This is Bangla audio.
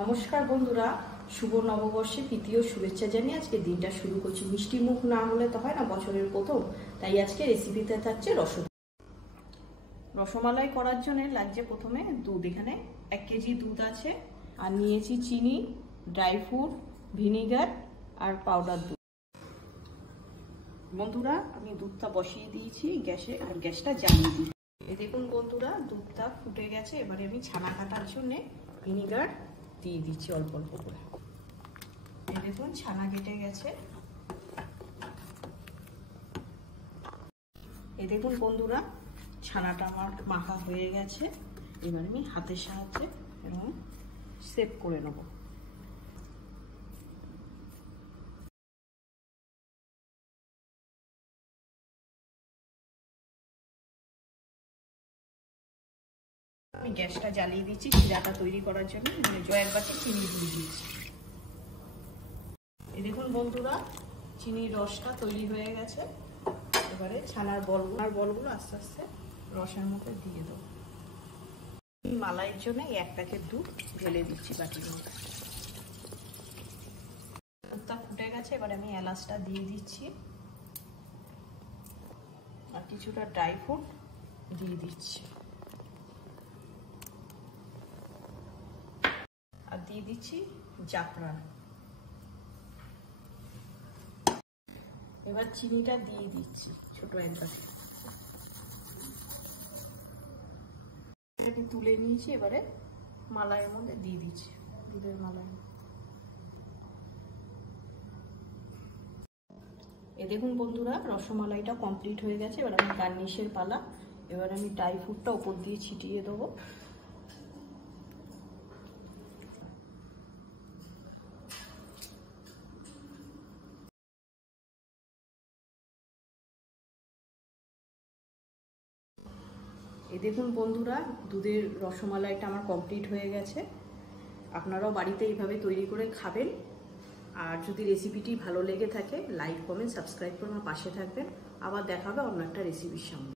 নমস্কার বন্ধুরা, শুভ নববর্ষে তৃতীয় শুভেচ্ছা জানিয়ে আজকে দিনটা শুরু করছি। মিষ্টি মুখ না হলে তো হয় না, বছরের প্রথম। তাই আজকে রেসিপিতে থাকছে রসমালাই করার জন্য লাগছে প্রথমে দুধ। এখানে 1 কেজি দুধ আছে, আর নিয়েছি চিনি, ড্রাই ফ্রুট, ভিনিগার আর পাউডার দুধ। বন্ধুরা, আমি দুধটা বসিয়ে দিয়েছি গ্যাসে, আর গ্যাসটা জ্বালিয়ে দিই। এই দেখুন বন্ধুরা, দুধটা ফুটে গেছে। এবারে আমি ছানা কাটার জন্য ভিনিগার দিয়ে দিচ্ছি অল্প অল্প করে। এই দেখুন ছানা কেটে গেছে। এই দেখুন বন্ধুরা, ছানাটা আমার মাখা হয়ে গেছে। এবার আমি হাতের সাহায্যে এরকম সেট করে নেব। আমি গ্যাসটা জ্বালিয়ে দিচ্ছি শিরাটা তৈরি করার জন্য। জয়ের বাটি চিনি দিয়ে দিচ্ছি। এই দেখুন বন্ধুরা, চিনির রসটা তৈরি হয়ে গেছে। এবারে ছানার বলগুলো আস্তে আস্তে রসের মধ্যে দিয়ে দেবো। মালাইয়ের জন্য 1 প্যাকেট দুধ ঢেলে দিচ্ছি বাটির মধ্যে। দুধটা ফুটে গেছে। এবারে আমি এলাচটা দিয়ে দিচ্ছি, আর কিছুটা ড্রাই ফ্রুট দিয়ে দিচ্ছি, আর দিয়ে দিচ্ছি জাফরান। এবার চিনিটা দিয়ে দিচ্ছি ছোট 1 বাটি। তুলে নিয়েছি। এবারে মালাইয়ের মধ্যে দিয়ে দিচ্ছি, দুধের মালাই। এ দেখুন বন্ধুরা, রসমালাইটা কমপ্লিট হয়ে গেছে। এবার আমি গার্নিশের পালা। এবার আমি ড্রাই ফ্রুটটা উপর দিয়ে ছিটিয়ে দেবো। এই দেখুন বন্ধুরা, দুধের রসমালাইটা আমার কমপ্লিট হয়ে গেছে। আপনারাও বাড়িতে এইভাবে তৈরি করে খাবেন। আর যদি রেসিপিটি ভালো লেগে থাকে, লাইক, কমেন্ট, সাবস্ক্রাইব করে আমার পাশে থাকবেন। আবার দেখা হবে অন্য একটা রেসিপির সঙ্গে।